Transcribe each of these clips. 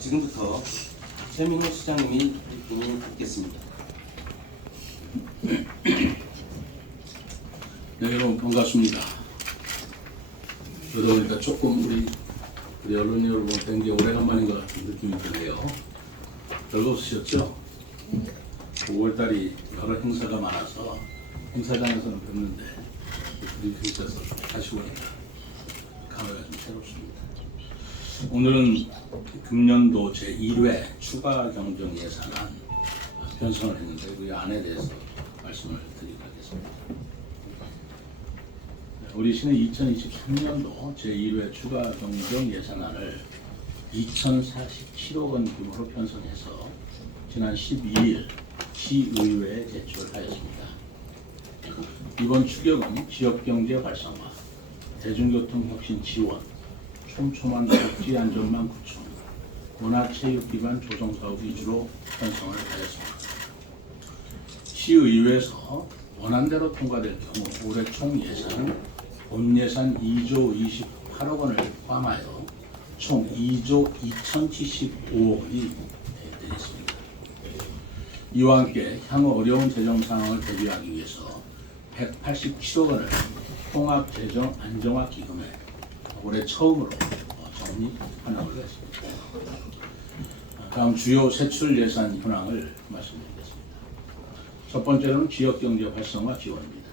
지금부터 최민호 시장님이 브리핑을 듣겠습니다. 네, 여러분 반갑습니다. 그러다 보니까 조금 우리 언론 여러분 굉장히 오래간만인 것 같은 느낌이 드네요. 별거 없으셨죠? 5월달이 여러 행사가 많아서 행사장에서는 뵙는데 브리핑에서 다시 보니까 감회가 좀 새롭습니다. 오늘은 금년도 제1회 추가 경정 예산안 편성을 했는데 그 안에 대해서 말씀을 드리도록 하겠습니다. 우리 시는 2023년도 제1회 추가 경정 예산안을 2,047억 원 규모로 편성해서 지난 12일 시의회에 제출하였습니다. 이번 추경은 지역경제 활성화, 대중교통 혁신 지원, 촘촘한 복지 안전망 구축, 문화체육 기반 조성 사업 위주로 편성을 하였습니다. 시의회에서 원안대로 통과될 경우 올해 총 예산은 본 예산 2조 28억 원을 포함하여 총 2조 2,075억 원이 되겠습니다. 이와 함께 향후 어려운 재정 상황을 대비하기 위해서 187억 원을 통합재정 안정화 기금에 올해 처음으로 적립 환원을 했습니다. 다음 주요 세출 예산 현황을 말씀드리겠습니다. 첫 번째로는 지역경제 활성화 지원입니다.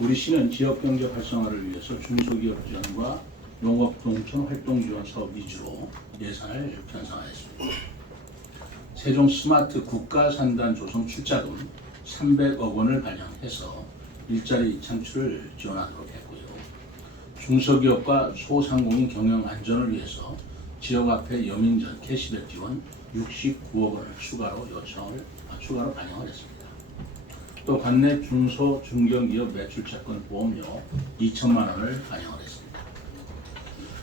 우리 시는 지역경제 활성화를 위해서 중소기업 지원과 농업 농촌 활동 지원 사업 위주로 예산을 편성하였습니다. 세종 스마트 국가산단 조성 출자금 300억 원을 반영해서 일자리 창출을 지원하도록 했고요. 중소기업과 소상공인 경영 안전을 위해서 지역 화폐 여민전 캐시백 지원 69억 원을 추가로 반영을 했습니다. 또 관내 중소 중견기업 매출채권 보험료 2천만 원을 반영을 했습니다.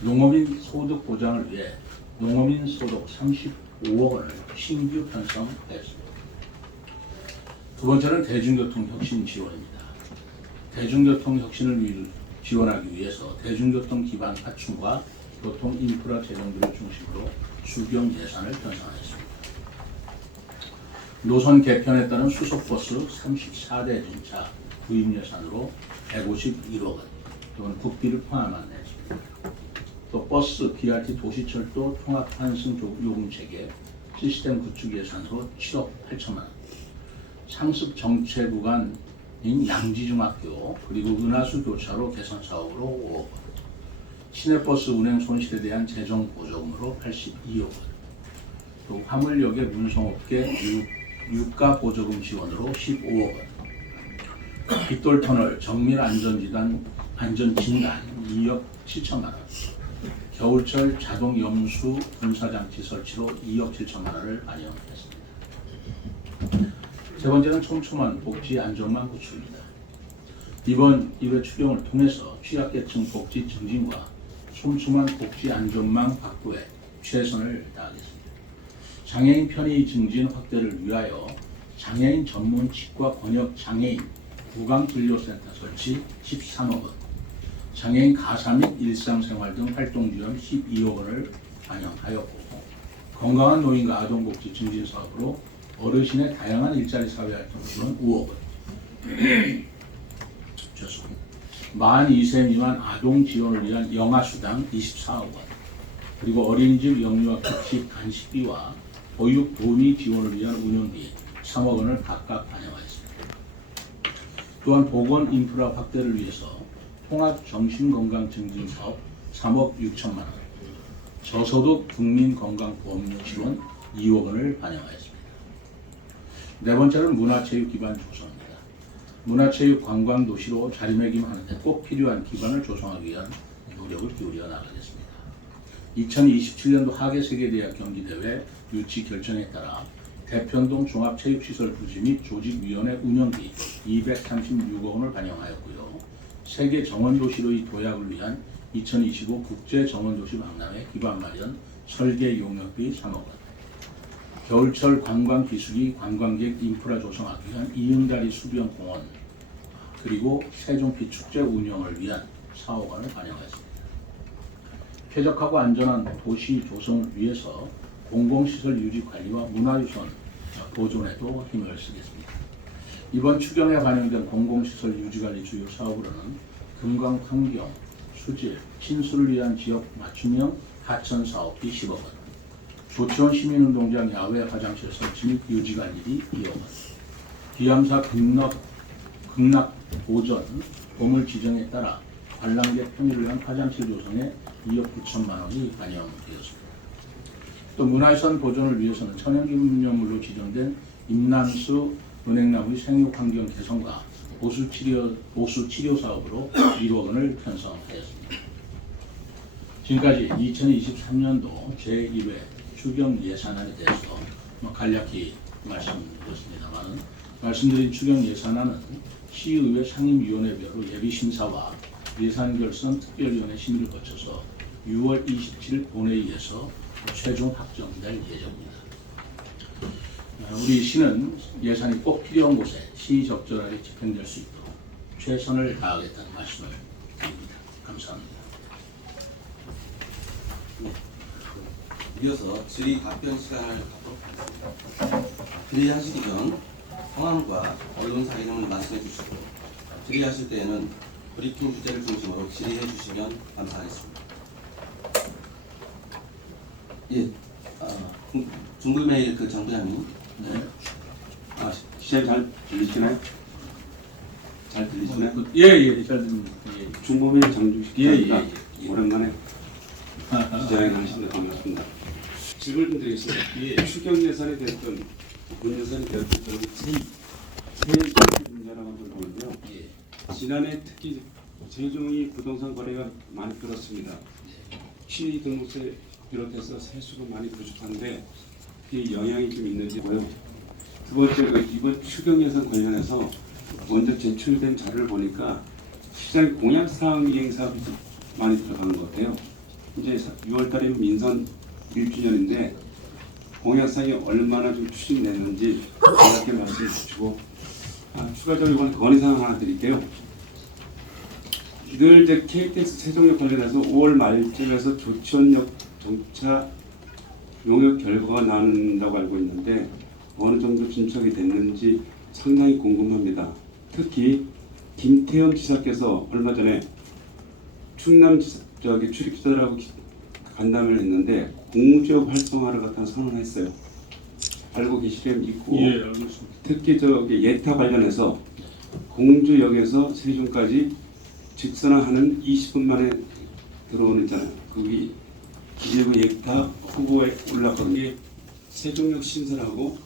농업인 소득 보장을 위해 농업인 소득 35억 원을 신규 편성했습니다. 두 번째는 대중교통 혁신 지원입니다. 대중교통 혁신을 지원하기 위해서 대중교통 기반 확충과 교통 인프라 재정비를 중심으로 추경 예산을 편성하였습니다. 노선 개편에 따른 수속버스 34대 진차 구입 예산으로 151억 원, 또는 국비를 포함한 예산입니다. 또 버스, BRT 도시철도 통합 환승 요금 체계 시스템 구축 예산으로 7억 8천만 원, 상습 정체 구간인 양지중학교 그리고 은하수 교차로 개선 사업으로 5억 원, 시내버스 운행 손실에 대한 재정 보조금으로 82억 원, 또 화물역의 운송업계 유가 보조금 지원으로 15억 원, 빗돌터널 정밀 안전진단 2억 7천만 원, 겨울철 자동 염수 분사장치 설치로 2억 7천만 원을 반영했습니다. 세 번째는 촘촘한 복지 안전망 구축입니다. 이번 1회 추경을 통해서 취약계층 복지 증진과 촘촘한 복지 안전망 확보에 최선을 다하겠습니다. 장애인 편의 증진 확대를 위하여 장애인 전문 치과 권역 장애인 구강진료센터 설치 13억 원, 장애인 가사 및 일상생활 등 활동 지원 12억 원을 반영하였고, 건강한 노인과 아동복지 증진 사업으로 어르신의 다양한 일자리 사회 활동 지원 5억 원, 좋습니다. 만 2세 미만 아동 지원을 위한 영아수당 24억 원, 그리고 어린이집 영유아 급식 간식비와 보육 도우미 지원을 위한 운영비 3억 원을 각각 반영하였습니다. 또한 보건 인프라 확대를 위해서 통합 정신건강 증진 사업 3억 6천만 원, 저소득 국민건강보험료 지원 2억 원을 반영하였습니다. 네 번째는 문화체육 기반 조성입니다. 문화체육 관광도시로 자리매김하는 데 꼭 필요한 기반을 조성하기 위한 노력을 기울여 나가겠습니다. 2027년도 하계세계대학 경기대회 유치 결정에 따라 대편동 종합체육시설 부지 및 조직위원회 운영비 236억 원을 반영하였고요. 세계 정원도시로의 도약을 위한 2025 국제정원도시 박람회 기반 마련 설계 용역비 3억 원, 겨울철 관광기숙이 관광객 인프라 조성하기 위한 이응다리 수변 공원, 그리고 세종비 축제 운영을 위한 4억 원을 반영하였습니다. 쾌적하고 안전한 도시 조성을 위해서 공공시설 유지 관리와 문화유산 보존에도 힘을 쓰겠습니다. 이번 추경에 반영된 공공시설 유지관리 주요 사업으로는 금강 환경, 수질, 친수를 위한 지역 맞춤형 하천 사업비 10억 원, 조치원 시민운동장 야외 화장실 설치 및 유지관리비 2억 원, 비암사 극락 보전 보물 지정에 따라 관람객 편의를 위한 화장실 조성에 2억 9천만 원이 반영되었습니다. 또 문화유산 보존을 위해서는 천연기념물로 지정된 임남수 은행나무의 생육 환경 개선과 보수 치료 사업으로 1억 원을 편성하였습니다. 지금까지 2023년도 제1회 추경 예산안에 대해서 간략히 말씀드렸습니다만, 말씀드린 추경 예산안은 시의회 상임위원회별로 예비심사와 예산결선 특별위원회 심의를 거쳐서 6월 27일 본회의에서 최종 확정될 예정입니다. 우리 시는 예산이 꼭 필요한 곳에 시의적절하게 집행될 수 있도록 최선을 다하겠다는 말씀을 드립니다. 감사합니다. 이어서 질의 답변 시간을 갖도록 하겠습니다. 질의하시기 전 상황과 언론사 이름을 말씀해 주시고, 질의하실 때에는 브리핑 주제를 중심으로 질의해 주시면 감사하겠습니다. 예, 중불메일 정 부장님. 네. 시장님 잘 들리시나요? 잘 들리시나요? 예, 잘 들립니다. 예. 중범일 장주식 기자입니다. 예. 오랜만에 기자회견 하시는데 반갑습니다. 질문 좀 드리겠습니다. 예. 추경 예산이 됐든 본 예산이 됐든 저는 세 문제라고 좀 보는데요. 예. 지난해 특히 세종이 부동산 거래가 많이 늘었습니다. 취 등록세 비롯해서 세수가 많이 부족한데 그게 영향이 좀 있는지 보여. 두 번째가 이번 추경 예산 관련해서 먼저 제출된 자료를 보니까 시장 공약사항 이행 사업이 좀 많이 들어가는 것 같아요. 이제 6월달이면 민선 1주년인데 공약사항이 얼마나 좀 추진됐는지 간략하게 말씀해 주시고, 추가적으로 이번 건의사항 하나 드릴게요. 늘 이제 KTX 세종역 관련해서 5월 말쯤에서 조치원역 정차 용역 결과가 나온다고 알고 있는데 어느 정도 진척이 됐는지 상당히 궁금합니다. 특히 김태현 지사께서 얼마 전에 충남 출입기자들하고 간담회를 했는데 공무지역 활성화를 갖다 선언했어요. 알고 계시려면 있고, 예, 알고 있습니다. 특히 예타 관련해서 공주역에서 세종까지 직선화하는 20분 만에 들어오는 있잖아요. 거기 기재부 예타 후보에 올라간 게 세종역 신설하고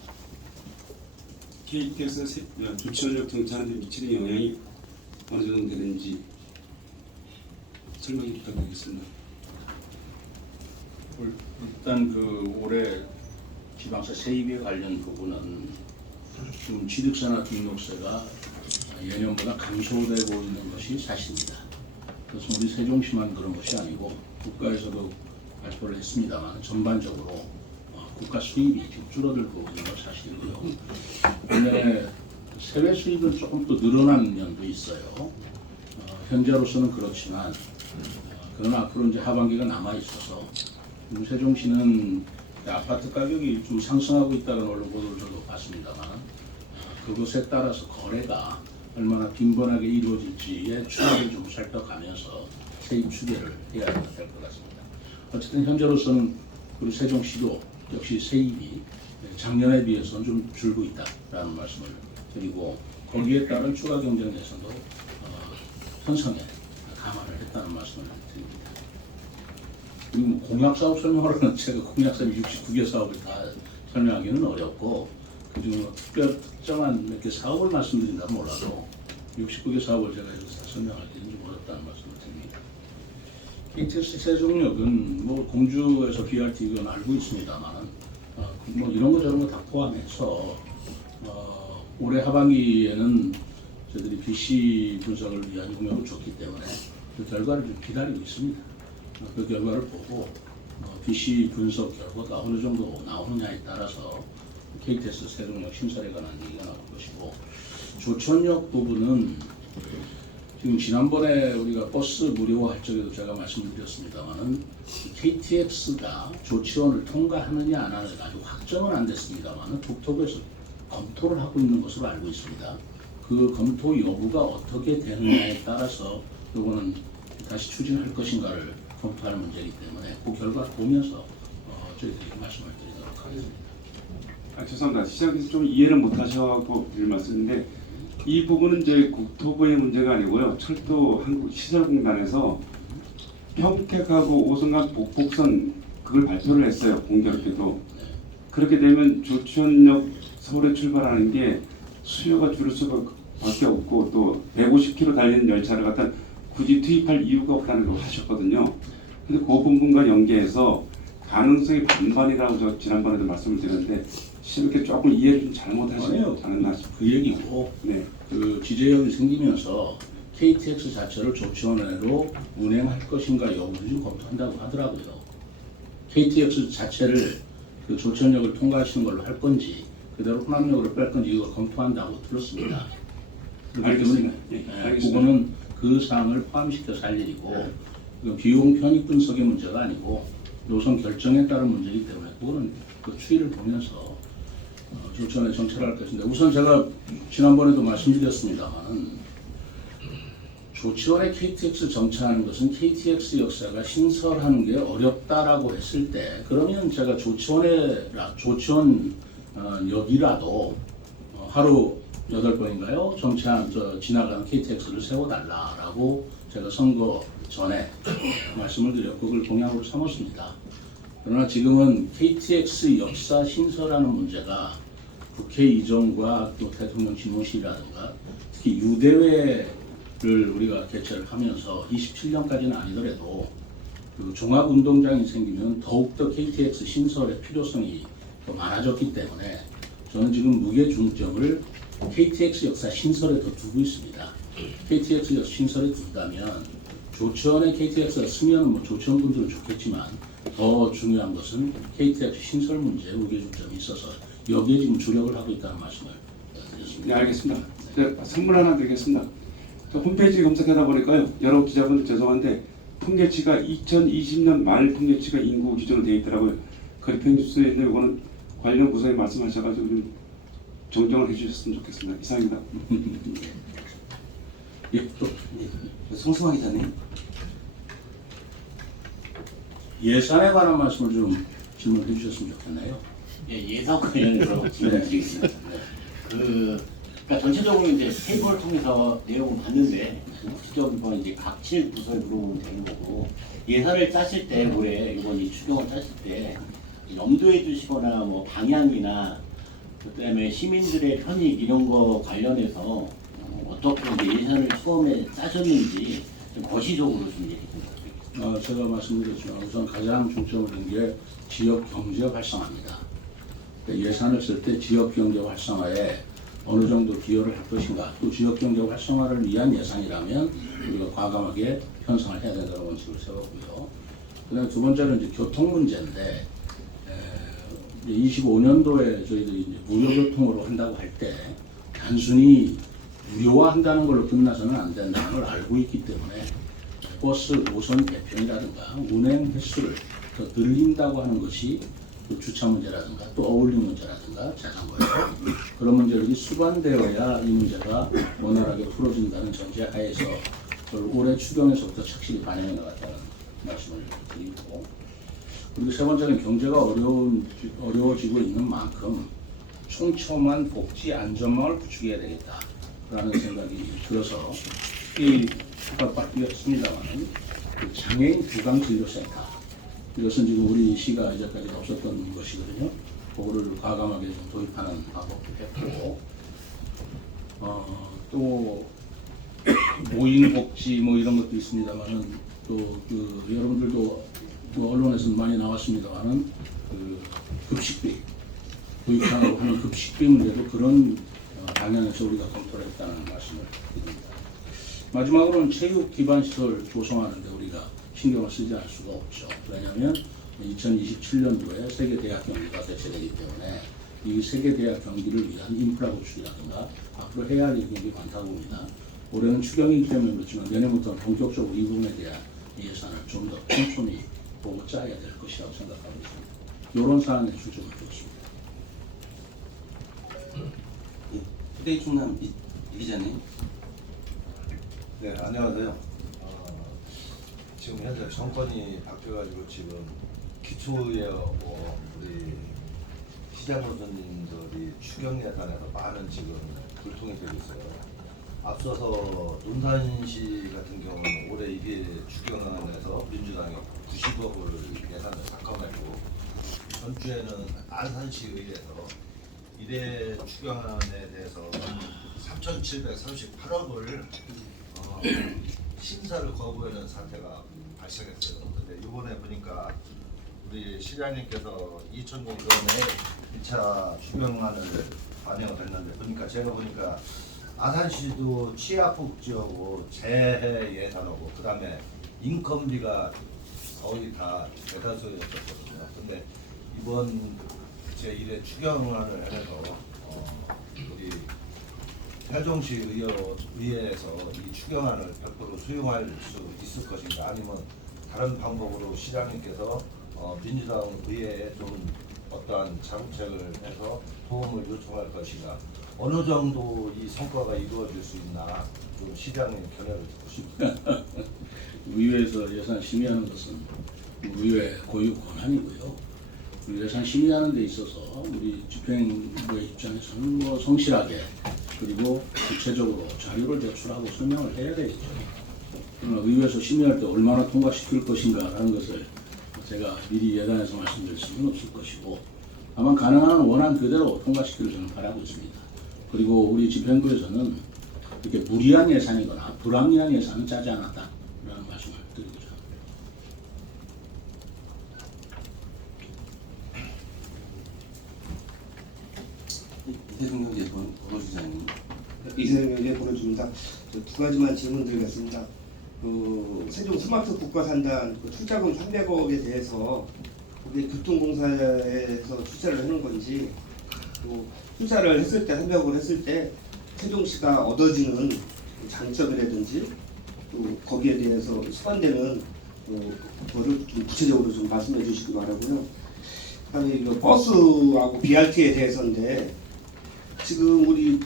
KTX 조치원역 정차하는 데 미치는 영향이 어느 정도 되는지 설명 부탁드리겠습니다. 일단 올해 지방세 세입에 관련 부분은 지금 취득세나 등록세가 예년보다 감소되고 있는 것이 사실입니다. 그래서 우리 세종시만 그런 것이 아니고 국가에서도 발표를 했습니다만 전반적으로 국가 수입이 지금 줄어들고 있는 건 사실이고요. 반면에 세외 수입은 조금 더 늘어난 면도 있어요. 현재로서는 그렇지만 그러나 앞으로 이제 하반기가 남아 있어서 세종시는 아파트 가격이 좀 상승하고 있다는 언론 보도를 저도 봤습니다만 그것에 따라서 거래가 얼마나 빈번하게 이루어질지의 추이를 좀 살펴가면서 세입 추계를 해야 될 것 같습니다. 어쨌든 현재로서는 우리 세종시도 역시 세입이 작년에 비해서는 좀 줄고 있다라는 말씀을 드리고, 거기에 따른 추가 경쟁 예산도 편성에 감안을 했다는 말씀을 드립니다. 그리고 공약 사업 설명하려면 제가 공약 사업 69개 사업을 다 설명하기는 어렵고, 그중에 특정한 몇 개 사업을 말씀드린다면 몰라도 69개 사업을 제가 여기서 다 설명하기는 좀 어렵다는 말씀을 드립니다. KTX 세종역은 공주에서 BRT 이건 알고 있습니다만 이런 거 저런 거 다 포함해서 올해 하반기에는 저희들이 BC 분석을 위한 용역을 줬기 때문에 그 결과를 좀 기다리고 있습니다. 그 결과를 보고 BC 분석 결과가 어느 정도 나오느냐에 따라서 KTX 세종역 신설에 관한 얘기가 나올 것이고, 조천역 부분은 지금 지난번에 우리가 버스 무료화할 적에도 제가 말씀을 드렸습니다만은 KTX가 조치원을 통과하느냐 안 하느냐 아직 확정은 안 됐습니다만은 국토부에서 검토를 하고 있는 것으로 알고 있습니다. 그 검토 여부가 어떻게 되느냐에 따라서 이거는 다시 추진할 것인가를 검토하는 문제이기 때문에 그 결과를 보면서 저희들이 말씀을 드리도록 하겠습니다. 죄송합니다. 시장께서 좀 이해를 못하셔서 드릴 말씀인데 이 부분은 이제 국토부의 문제가 아니고요. 철도 한국시설공단에서 평택하고 오송간 복복선 그걸 발표를 했어요. 공교롭게도. 그렇게 되면 조치원역 서울에 출발하는 게 수요가 줄을 수밖에 없고 또 150km 달리는 열차를 갖다 굳이 투입할 이유가 없다는 걸 하셨거든요. 근데 그 부분과 연계해서 가능성이 반반이라고 저 지난번에도 말씀을 드렸는데 시장님께 조금 이해를 좀 잘못하시지 않았나 싶어요. 그 얘기고 네. 그 지제역이 생기면서 KTX 자체를 조치원으로 운행할 것인가 여부를 좀 검토한다고 하더라고요. KTX 자체를 그 조치원역을 통과하시는 걸로 할 건지 그대로 호남역으로 뺄 건지 이걸 검토한다고 들었습니다. 그렇기 알겠습니다. 때문에 예, 알겠습니다. 그거는 그 사항을 포함시켜서 할 일이고 이건 비용 편익 분석의 문제가 아니고 노선 결정에 따른 문제이기 때문에 그거는 그 추이를 보면서 조치원에 정찰할 것인데 우선 제가 지난번에도 말씀드렸습니다만 조치원에 KTX 정차하는 것은 KTX 역사가 신설하는 게 어렵다라고 했을 때 그러면 제가 조치원 역이라도 하루 8번인가요? 지나가는 KTX를 세워달라라고 제가 선거 전에 말씀을 드렸고 그걸 공약으로 삼았습니다. 그러나 지금은 KTX 역사 신설하는 문제가 국회 이전과 또 대통령 집무실이라든가 특히 유대회를 우리가 개최를 하면서 27년까지는 아니더라도 그 종합운동장이 생기면 더욱더 KTX 신설의 필요성이 더 많아졌기 때문에 저는 지금 무게 중점을 KTX 역사 신설에 더 두고 있습니다. KTX 역사 신설에 둔다면 조치원에 KTX가 쓰면 뭐 조치원 분들은 좋겠지만 더 중요한 것은 KTX 신설 문제에 무게 중점이 있어서 여기에 지금 주력을 하고 있다는 말씀을 드렸습니다. 네, 알겠습니다. 선물 하나 드리겠습니다. 홈페이지 검색하다 보니까요. 여러 기자분 죄송한데 통계치가 2020년 말 통계치가 인구 기준으로 되어 있더라고요. 그래픽 뉴스에 있는 이거는 관련 부서에 말씀하셔가지고 좀 정정을 해주셨으면 좋겠습니다. 이상입니다. 예, 또 송승환 기자님. 예산에 관한 말씀을 좀 질문해 주셨으면 좋겠네요. 예, 예산 관련해서 질문드리겠습니다. 그러니까 전체적으로 이제 테이블을 통해서 내용을 봤는데 구체적으로 이제 각 7부서에 물어보면 되는 거고 예산을 짜실 때 올해 이번 이 추경을 짜실 때 염두에 두시거나 뭐 방향이나 그다음에 시민들의 편익 이런 거 관련해서 어떻게 이제 예산을 처음에 짜셨는지 좀 거시적으로 좀 얘기 좀 부탁드리겠습니다. 제가 말씀드렸지만 우선 가장 중점을 둔 게 지역 경제 활성화입니다. 그러니까 예산을 쓸 때 지역 경제 활성화에 어느 정도 기여를 할 것인가, 또 지역 경제 활성화를 위한 예산이라면 우리가 과감하게 편성을 해야 된다는 원칙을 세웠고요. 그다음에 두 번째는 이제 교통 문제인데 25년도에 저희들이 이제 무료교통으로 한다고 할 때 단순히 무료화한다는 걸로 끝나서는 안 된다는 걸 알고 있기 때문에 버스 노선 개편이라든가 운행 횟수를 더 늘린다고 하는 것이 그 주차 문제라든가 또 어울림 문제라든가 자전거예요. 그런 문제들이 수반되어야 이 문제가 원활하게 풀어진다는 전제하에서 그걸 올해 추경에서부터 착실히 반영해 나갔다는 말씀을 드리고 그리고 세 번째는 경제가 어려워지고 있는 만큼 촘촘한 복지 안전망을 구축해야 되겠다라는 생각이 들어서 이 바뀌었습니다만은 그 장애인 구강진료센터 이것은 지금 우리 시가 이제까지 없었던 것이거든요. 그거를 과감하게 좀 도입하는 방법도 했고, 또 노인 복지 뭐 이런 것도 있습니다만은 또 그 여러분들도 뭐 언론에서 많이 나왔습니다만은 그 급식비 도입하라고 하는 급식비 문제도 그런 방향에서 우리가 검토를 했다는 말씀을 드립니다. 마지막으로는 체육 기반 시설 조성하는데 우리가 신경을 쓰지 않을 수가 없죠. 왜냐하면 2027년도에 세계 대학 경기가 개최되기 때문에 이 세계 대학 경기를 위한 인프라 구축이라든가 앞으로 해야 할 일이 많다고 봅니다. 올해는 추경이기 때문에 그렇지만 내년부터는 본격적으로 이 부분에 대한 예산을 좀 더 촘촘히 보고 짜야 될 것이라고 생각하고 있습니다. 이런 사안에 초점을 두었습니다. 후대인 충남 이 기자님. 네, 안녕하세요. 지금 현재 정권이 바뀌어가지고 지금 기초의회 우리 시장노조님들이 추경 예산에서 많은 지금 불통이 되고 있어요. 앞서서 논산시 같은 경우는 올해 이게 추경안에서 민주당이 90억을 예산을 삭감했고 전주에는 안산시의회에서 이래 추경안에 대해서 3,738억을 심사를 거부하는 사태가 발생했어요. 근데 이번에 보니까 우리 시장님께서 2,000억 원의 1차 추경안을 반영했는데 제가 보니까 아산시도 취약복지하고 재해 예산하고 그 다음에 인건비가 거의 다 대다수였었거든요. 근데 이번 제1회 추경안을 해서 우리 세종시 의회에서 이 추경안을 100% 수용할 수 있을 것인가 아니면 다른 방법으로 시장님께서 민주당 의회에 좀 어떠한 자구책을 해서 도움을 요청할 것인가 어느 정도 이 성과가 이루어질 수 있나 좀 시장님 견해를 듣고 싶습니다. 의회에서 예산 심의하는 것은 의회 고유 권한이고요. 예산 심의하는 데 있어서 우리 집행부의 입장에서는 뭐 성실하게 그리고 구체적으로 자료를 제출하고 설명을 해야 되겠죠. 그러나 의회에서 심의할 때 얼마나 통과시킬 것인가라는 것을 제가 미리 예단해서 말씀드릴 수는 없을 것이고 다만 가능한 원안 그대로 통과시키를 저는 바라고 있습니다. 그리고 우리 집행부에서는 이렇게 무리한 예산이거나 불합리한 예산은 짜지 않았다라는 말씀을 드리고자 합니다. 이세종 경제 보도시장님. 이세영 경제 보내줍니다. 두 가지만 질문드리겠습니다. 세종 스마트 국가산단 출자금 300억에 대해서 우리 교통공사에서 출자를 하는 건지 또 출자를 했을 때 300억을 했을 때 세종시가 얻어지는 장점이라든지 또 거기에 대해서 수반되는 그거를 좀 구체적으로 좀 말씀해 주시기 바라고요. 그다음에 이거 버스하고 BRT에 대해서인데 지금 우리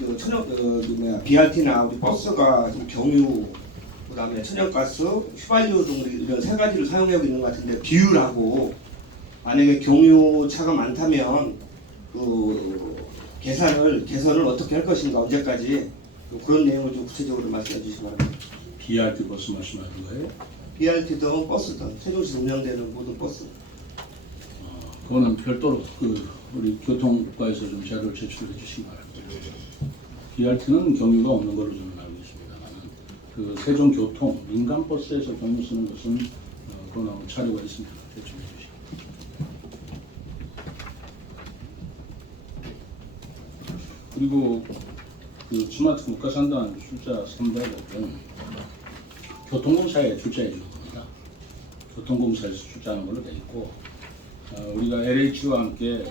BRT나 우리 버스가 좀 경유, 그다음에 천연가스, 휘발유 등 이런 세 가지를 사용하고 있는 것 같은데 비율하고 만약에 경유차가 많다면 개선을 어떻게 할 것인가 언제까지 그런 내용을 좀 구체적으로 말씀해 주시기 바랍니다. BRT 버스 말씀하신 거예요? BRT든 버스든 세종시 운영되는 모든 버스. 그거는 별도로 우리 교통국가에서 좀 자료를 제출해 주시기 바랍니다. BRT는 경유가 없는 걸로 저는 알고 있습니다만 그 세종교통 민간버스에서 경유 쓰는 것은 그거하고 자료가 있습니다. 제출해 주시기. 그리고 그 스마트 국가산단 숫자 300억은 교통공사에 출자해 주는 겁니다. 교통공사에서 출자하는 걸로 되어 있고 우리가 LH와 함께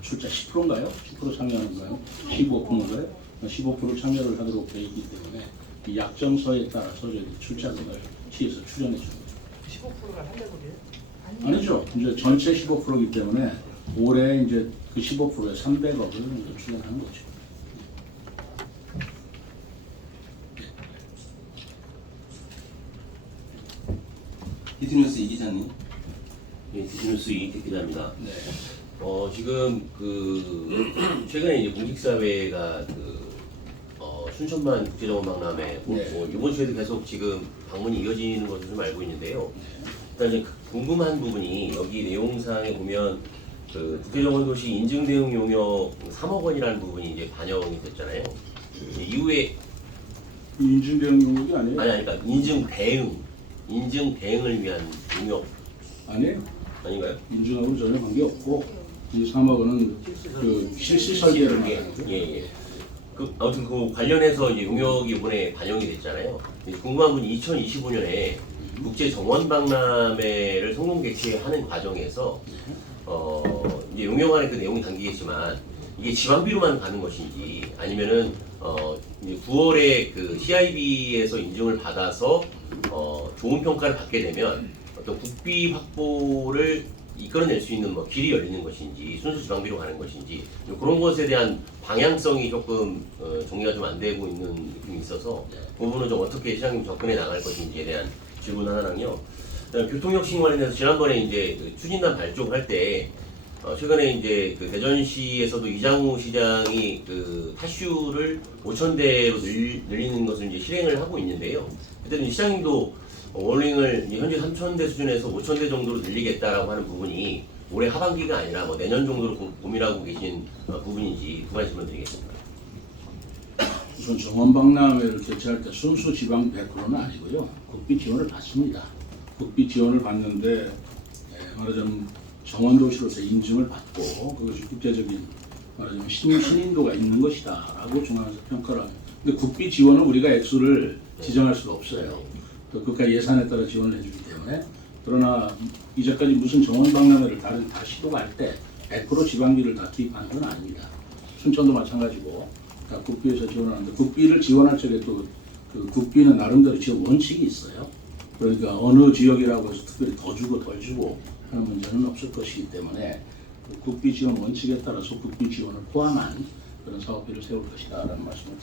출자 10%인가요? 10% 참여하는가요? 15%인가요? 15% 참여를 하도록 되어 있기 때문에 이 약정서에 따라서 저희 출자금을 시에서 출연해 주는 거죠. 15%가 300억이에요? 아니죠. 이제 전체 15%이기 때문에 올해 이제 그 15%에 300억을 출연하는 거죠. 이티뉴스 이 기자님. 예, 비즈니스 이익 기자입니다. 네. 지금 최근에 이제 공직사회가 순천만 국제정원 박람회 네. 이번 주에도 계속 지금 방문이 이어지는 것으로 좀 알고 있는데요. 일단 이제 궁금한 부분이 여기 내용상에 보면 그 국제정원 도시 인증 대응 용역 3억 원이라는 부분이 이제 반영이 됐잖아요. 이후에 인증 대응 용역이 아니에요? 아니 그러니까 인증 대응을 위한 용역 아니에요. 아닌가요? 인증하고 전혀 관계 없고 이 3억 원은 그 실시 설계를 말하는 거죠. 예. 아무튼 그 관련해서 이제 용역이 이번에 반영이 됐잖아요. 궁금한 분이 2025년에 국제 정원 박람회를 성공 개최하는 과정에서 이제 용역 안에 그 내용이 담기겠지만 이게 지방비로만 가는 것인지 아니면은 이제 9월에 그 CIB에서 인증을 받아서 좋은 평가를 받게 되면 어떤 국비 확보를 이끌어낼 수 있는 뭐 길이 열리는 것인지 순수 지방비로 가는 것인지 그런 것에 대한 방향성이 조금 정리가 좀 안 되고 있는 느낌이 있어서 그 부분은 좀 어떻게 시장님 접근해 나갈 것인지에 대한 질문 하나랑요. 그다음에 교통혁신 관련해서 지난번에 이제 그 추진단 발족을 할 때 최근에 이제 그 대전시에서도 이장우 시장이 그 타슈를 5,000대로 늘리는 것을 이제 실행을 하고 있는데요. 그때 시장님도 월링을 현재 3,000대 수준에서 5,000대 정도로 늘리겠다라고 하는 부분이 올해 하반기가 아니라 뭐 내년 정도로 고민하고 계신 부분인지 두 가지 질문 드리겠습니다. 우선 정원박람회를 개최할 때 순수 지방 100%는 아니고요. 국비 지원을 받습니다. 국비 지원을 받는데 말하자면 정원도시로서 인증을 받고 그것이 국제적인 말하자면 신인도가 있는 것이다라고 중앙에서 평가를 합니다. 근데 국비 지원은 우리가 액수를 지정할 수가 없어요. 또 국가 예산에 따라 지원을 해주기 때문에 그러나 이제까지 무슨 정원박람회를 다 시도가 할 때 100% 지방비를 다 투입하는 건 아닙니다. 순천도 마찬가지고 다 국비에서 지원하는데 국비를 지원할 적에 또 그 국비는 나름대로 지원 원칙이 있어요. 그러니까 어느 지역이라고 해서 특별히 더 주고 덜 주고 하는 문제는 없을 것이기 때문에 그 국비 지원 원칙에 따라서 국비 지원을 포함한 그런 사업비를 세울 것이다라는 말씀을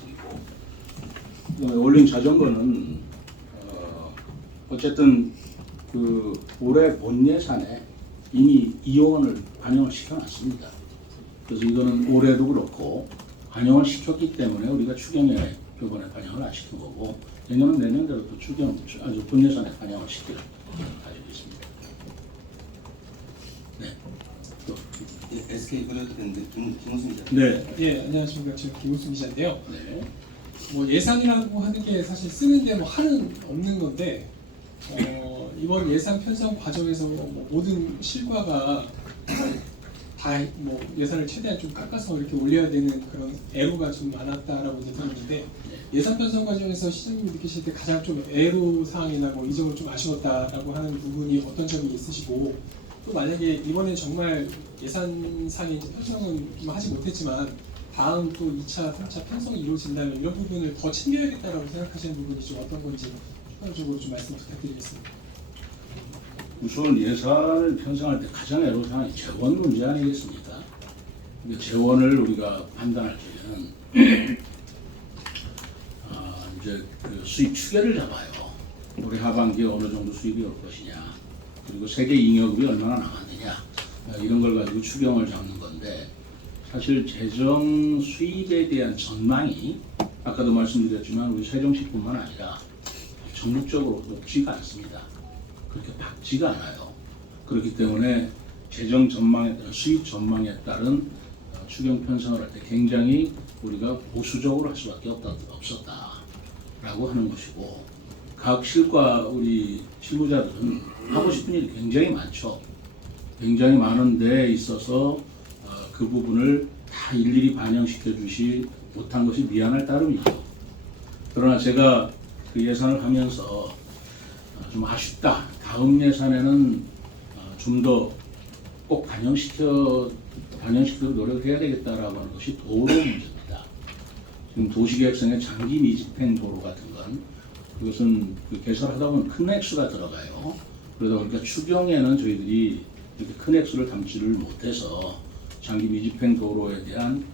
드리고 올링 자전거는 어쨌든 그 올해 본 예산에 이미 2억 원을 반영을 시켜놨습니다. 그래서 이거는 올해도 그렇고 반영을 시켰기 때문에 우리가 추경에 이번에 반영을 안 시킨 거고 내년은 내년대로 또 아주 본 예산에 반영을 시킬 가지고 있습니다. 네. 또. SK 고려대인데 김우승 기자. 네. 예, 안녕하십니까. 저는 김우승 기자인데요. 네. 뭐 예산이라고 하는 게 사실 쓰는데 뭐 한은 없는 건데 이번 예산 편성 과정에서 뭐 모든 실과가 다 뭐 예산을 최대한 좀 깎아서 이렇게 올려야 되는 그런 애로가 좀 많았다라고 이제 들었는데 예산 편성 과정에서 시장님이 느끼실 때 가장 좀 애로 사항이나 뭐 이 점을 좀 아쉬웠다라고 하는 부분이 어떤 점이 있으시고 또 만약에 이번에 정말 예산상의 편성은 좀 하지 못했지만 다음 또 2차, 3차 편성이 이루어진다면 이런 부분을 더 챙겨야겠다라고 생각하시는 부분이 좀 어떤 건지 추가적으로 좀 말씀 부탁드리겠습니다. 우선 예산을 편성할 때 가장 애로사항이 재원 문제 아니겠습니까? 재원을 우리가 판단할 때는 이제 그 수입 추계를 잡아요. 올해 하반기에 어느 정도 수입이 올 것이냐, 그리고 세계 잉여금이 얼마나 남았느냐 이런 걸 가지고 추경을 잡는 건데 사실 재정 수입에 대한 전망이 아까도 말씀드렸지만 우리 세종시뿐만 아니라 전국적으로 높지가 않습니다. 그렇게 밝지가 않아요. 그렇기 때문에 재정 전망에 따른 수입 전망에 따른 추경 편성을 할 때 굉장히 우리가 보수적으로 할 수밖에 없었다라고 하는 것이고 각 실과 우리 실무자들은 하고 싶은 일이 굉장히 많죠. 굉장히 많은 데에 있어서 그 부분을 다 일일이 반영시켜 주시 못한 것이 미안할 따름이죠. 그러나 제가 그 예산을 하면서 좀 아쉽다. 다음 예산에는 좀 더 꼭 반영시키도록 노력해야 되겠다라고 하는 것이 도로 문제입니다. 지금 도시계획상의 장기 미집행 도로 같은 건 그것은 그 개설하다 보면 큰 액수가 들어가요. 그러다 보니까 추경에는 저희들이 이렇게 큰 액수를 담지를 못해서 장기 미집행 도로에 대한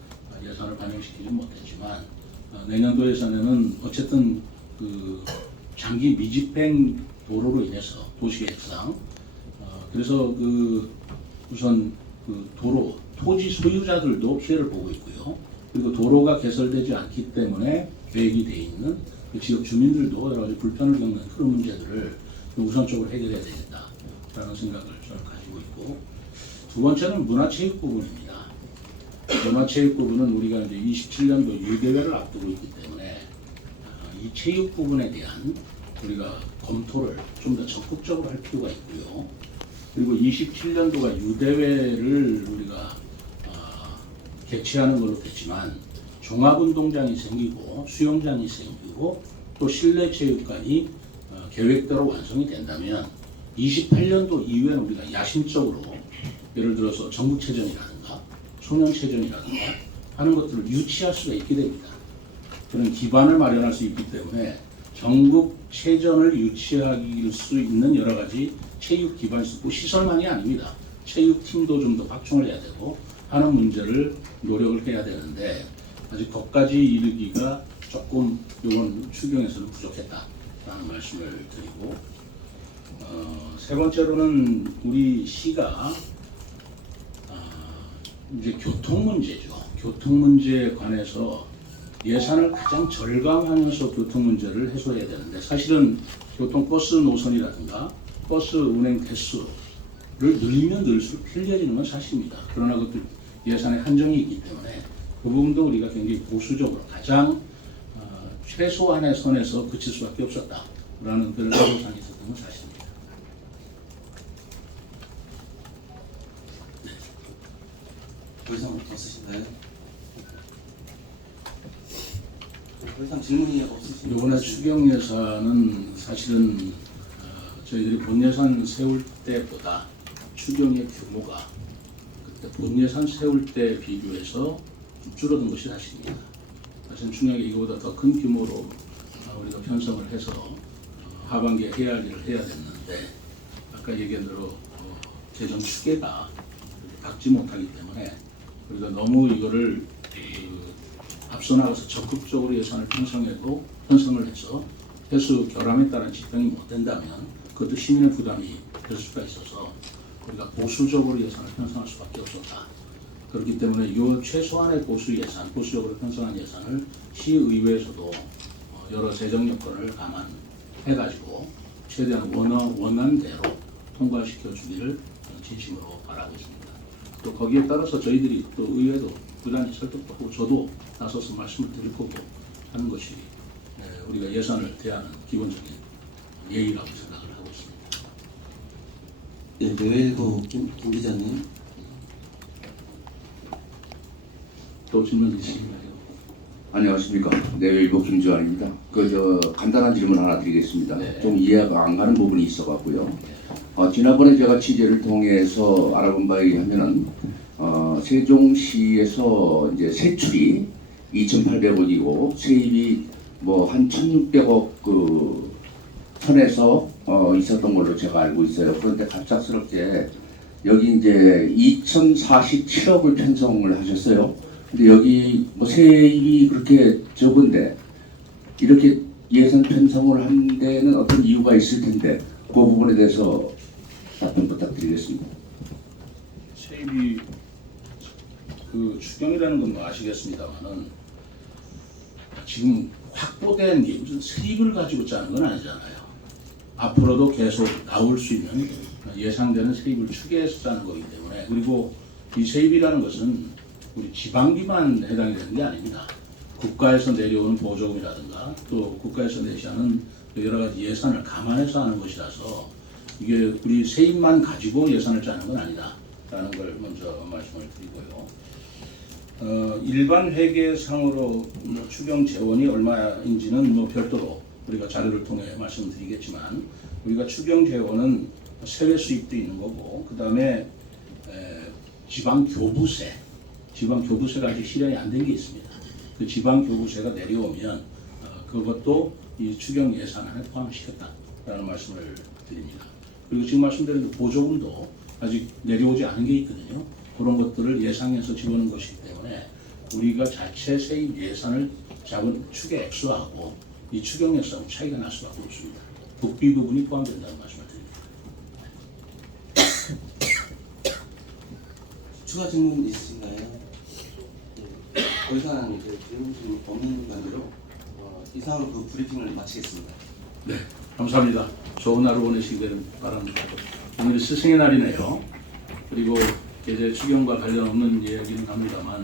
예산을 반영시키지 못했지만 내년도 예산에는 어쨌든 그 장기 미집행 도로로 인해서 도시계획상 그래서 그 우선 그 도로 토지 소유자들도 피해를 보고 있고요. 그리고 도로가 개설되지 않기 때문에 계획이 돼 있는 그 지역 주민들도 여러 가지 불편을 겪는 그런 문제들을 우선적으로 해결해야 되겠다라는 생각을 저는 가지고 있고 두 번째는 문화체육 부분입니다. 문화체육 부분은 우리가 이제 27년도 유대회를 앞두고 있기 때문에 이 체육 부분에 대한 우리가 검토를 좀 더 적극적으로 할 필요가 있고요. 그리고 27년도가 유대회를 우리가 개최하는 걸로 됐지만 종합운동장이 생기고 수영장이 생기고 또 실내체육관이 계획대로 완성이 된다면 28년도 이후에는 우리가 야심적으로 예를 들어서 전국체전이라든가 소년체전이라든가 하는 것들을 유치할 수가 있게 됩니다. 그런 기반을 마련할 수 있기 때문에 전국 체전을 유치할 수 있는 여러 가지 체육 기반 시설만이 아닙니다. 체육팀도 좀 더 확충을 해야 되고 하는 문제를 노력을 해야 되는데 아직 거기까지 이르기가 조금 이번 추경에서는 부족했다라는 말씀을 드리고 세 번째로는 우리 시가 이제 교통 문제죠. 교통 문제에 관해서 예산을 가장 절감하면서 교통 문제를 해소해야 되는데 사실은 교통버스 노선이라든가 버스 운행 대수를 늘리면 늘수록 편리해지는 건 사실입니다. 그러나 그것도 예산의 한정이 있기 때문에 그 부분도 우리가 굉장히 보수적으로 가장 최소한의 선에서 그칠 수밖에 없었다라는 그런 애로사항이 있었던 건 사실입니다. 더 이상 더 쓰신가요? 더 이상 질문이 없으신가요? 이번에 추경 예산은 사실은 저희들이 본 예산 세울 때보다 추경의 규모가 그때 본 예산 세울 때 비교해서 좀 줄어든 것이 사실입니다. 사실 추경이 이거보다 더 큰 규모로 우리가 편성을 해서 하반기에 해야 할 일을 해야 됐는데 아까 얘기한 대로 재정 추계가 받지 못하기 때문에 우리가 너무 이거를 앞서 나가서 적극적으로 예산을 편성을 해서 해수 결함에 따른 집행이 못 된다면 그것도 시민의 부담이 될 수가 있어서 우리가 보수적으로 예산을 편성할 수밖에 없었다. 그렇기 때문에 이 최소한의 보수적으로 편성한 예산을 시의회에서도 여러 재정 여건을 감안해가지고 최대한 원안대로 통과시켜 주기를 진심으로 바라고 있습니다. 또 거기에 따라서 저희들이 또 의회도 부단히 설득도 하고 저도 나서서 말씀을 드릴 거고 하는 것이 우리가 예산을 대하는 기본적인 예의라고 생각을 하고 있습니다. 네, 내외일보 김 기자님. 또 질문 있으신가요? 안녕하십니까. 내외일보 김주환입니다. 간단한 질문 하나 드리겠습니다. 네. 좀 이해가 안 가는 부분이 있어갖고요. 지난번에 제가 취재를 통해서 알아본 바에 의하면은 세종시에서 이제 세출이 2,800억이고 세입이 뭐 한 1,600억 선에서 있었던 걸로 제가 알고 있어요. 그런데 갑작스럽게 여기 이제 2,047억을 편성을 하셨어요. 근데 여기 뭐 세입이 그렇게 적은데 이렇게 예산 편성을 한 데는 어떤 이유가 있을 텐데 그 부분에 대해서 답변 부탁드리겠습니다. 세입이 추경이라는 건 뭐 아시겠습니다만은 지금 확보된 무슨 세입을 가지고 짜는 건 아니잖아요. 앞으로도 계속 나올 수 있는 예상되는 세입을 추계해서 짜는 거기 때문에 그리고 이 세입이라는 것은 우리 지방비만 해당이 되는 게 아닙니다. 국가에서 내려오는 보조금이라든가 또 국가에서 내시하는 여러 가지 예산을 감안해서 하는 것이라서 이게 우리 세입만 가지고 예산을 짜는 건 아니다라는 걸 먼저 말씀을 드리고요. 일반 회계상으로 추경 재원이 얼마인지는 뭐 별도로 우리가 자료를 통해 말씀드리겠지만 우리가 추경 재원은 세외 수입도 있는 거고 그 다음에 지방교부세가 아직 실현이 안 된 게 있습니다. 그 지방교부세가 내려오면 그것도 이 추경 예산안에 포함시켰다라는 말씀을 드립니다. 그리고 지금 말씀드린 보조금도 아직 내려오지 않은 게 있거든요. 그런 것들을 예상해서 집어넣은 것이기 때문에 우리가 자체 세입 예산을 잡은 추계 액수하고 이 추경 예산은 차이가 날 수밖에 없습니다. 국비 부분이 포함된다는 말씀을 드립니다. 추가 질문 있으신가요? 더 이상 이제 질문 없는 관계로 이상으로 그 브리핑을 마치겠습니다. 네, 감사합니다. 좋은 하루 보내시길 바랍니다. 오늘이 스승의 날이네요. 그리고 이제 추경과 관련 없는 이야기는 합니다만